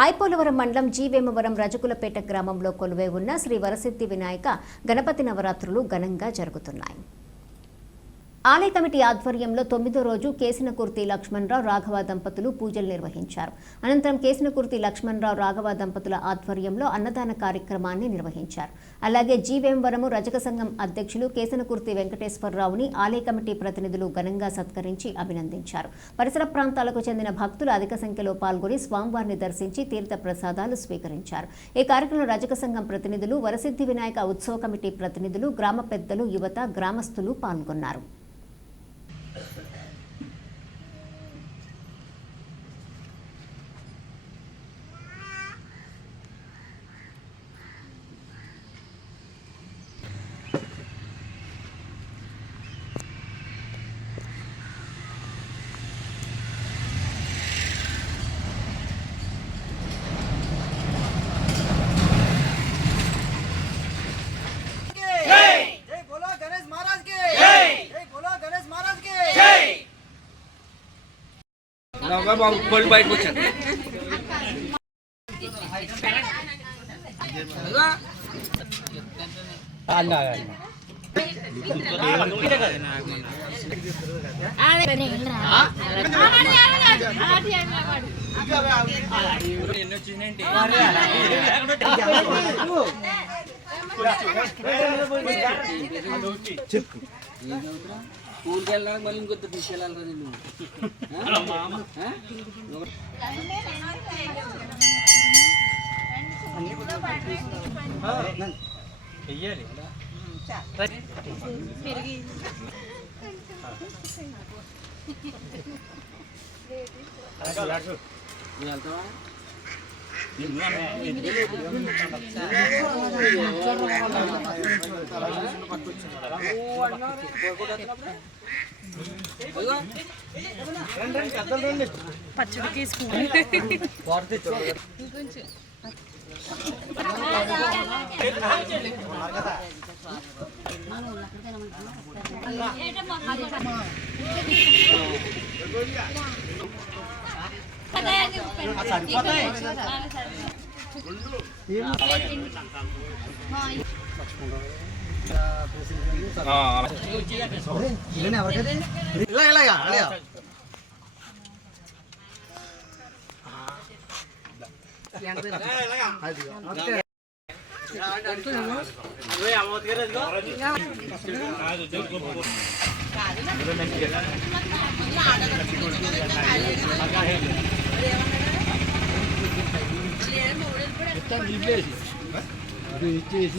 ఐపోలవరం మండలం జీవేమవరం రజకులపేట గ్రామంలో కొలువై ఉన్న శ్రీ వరసిద్ధి వినాయక గణపతి నవరాత్రులు ఘనంగా జరుగుతున్నాయి. ఆలయ కమిటీ ఆధ్వర్యంలో తొమ్మిదో రోజు కేసినకుర్తి లక్ష్మణరావు రాఘవ దంపతులు పూజలు నిర్వహించారు. అనంతరం కేసినకుర్తి లక్ష్మణరావు రాఘవ దంపతుల ఆధ్వర్యంలో అన్నదాన కార్యక్రమాన్ని నిర్వహించారు. అలాగే జీవేంవరము రజక సంఘం అధ్యక్షులు కేసనకుర్తి వెంకటేశ్వరరావుని ఆలయ కమిటీ ప్రతినిధులు ఘనంగా సత్కరించి అభినందించారు. పరిసర ప్రాంతాలకు చెందిన భక్తులు అధిక సంఖ్యలో పాల్గొని స్వామివారిని దర్శించి తీర్థ ప్రసాదాలు స్వీకరించారు. ఈ కార్యక్రమంలో రజక సంఘం ప్రతినిధులు వరసిద్ధి వినాయక ఉత్సవ కమిటీ ప్రతినిధులు గ్రామ పెద్దలు యువత గ్రామస్తులు పాల్గొన్నారు. బాబు కోళ్ళు బయటకు వచ్చాను ఎన్ని వచ్చిందేంటి చెప్పు ఊరికి వెళ్ళడానికి మళ్ళీ ఇంకొద్దు తీసుకెళ్ళాలి నువ్వు ఆ? నువ్వు వెళ్తావా ఇలా ఇలాగా అలాగా ఇచ్చేసి